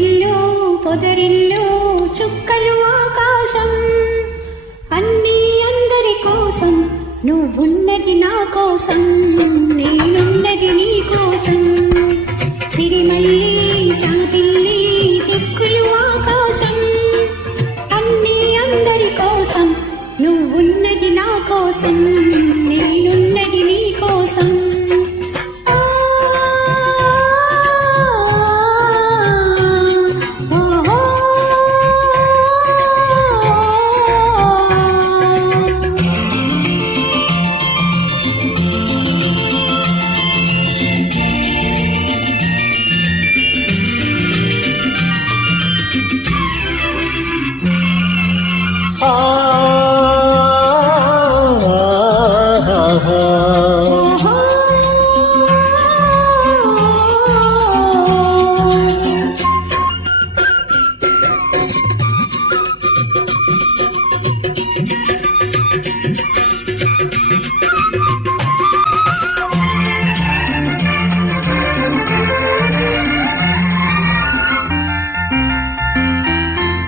జాబిల్లు పొదరిల్లు చుక్కలు ఆకాశం అన్నీ అందరి కోసం నువ్వున్నది నా కోసం నేనున్నది నీ కోసం సిరిమల్లి జాబిల్లి దిక్కులు ఆకాశం అన్నీ అందరి కోసం నువ్వున్నది నా కోసం నేనున్నది నీ కోసం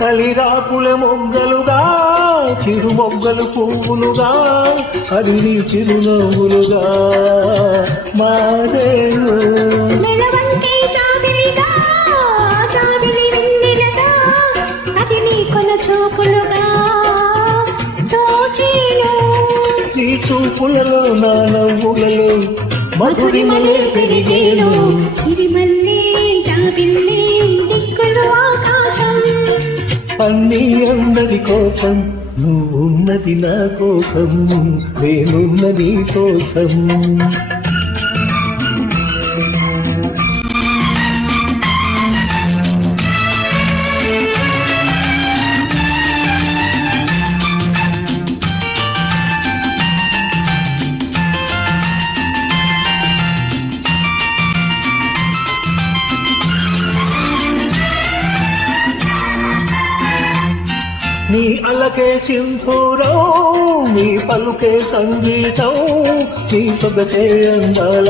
తలిరాకుల మొగ్గలుగా చిరు మొగ్గలు పువ్వులుగా అది నీ చిరునవ్వులుగా మారేను నీ చూపులలో నా నవ్వులలో మధురిమలే పెరిగేను సిరిమల్లి జాబిల్లి దిక్కులు ఆకాశం అన్నీ అందరి కోసం నువ్వున్నది నా కోసం నేనున్నది కోసం నీ అలకే సింధూరం నీ పలుకే సంగీతం నీ సొగసే అందాల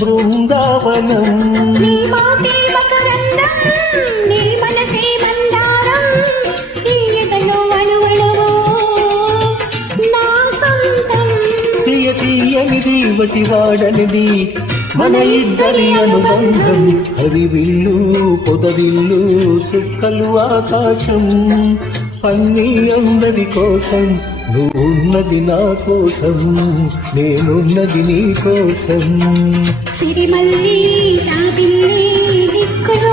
బృందావనం నీ మాటే మకరందం నీ మనసే మందారం నీ ఎదలో అణువణువు నా సొంతం తీయనిది వసివాడనిది మన ఇద్దరి అనుబంధం హరివిల్లు పొదరిల్లు చుక్కలు ఆకాశం అన్నీ అందరి కోసం నువ్వున్నది నా కోసం నేనున్నది నీ కోసం సిరిమల్లి జాబిల్లి దిక్కులు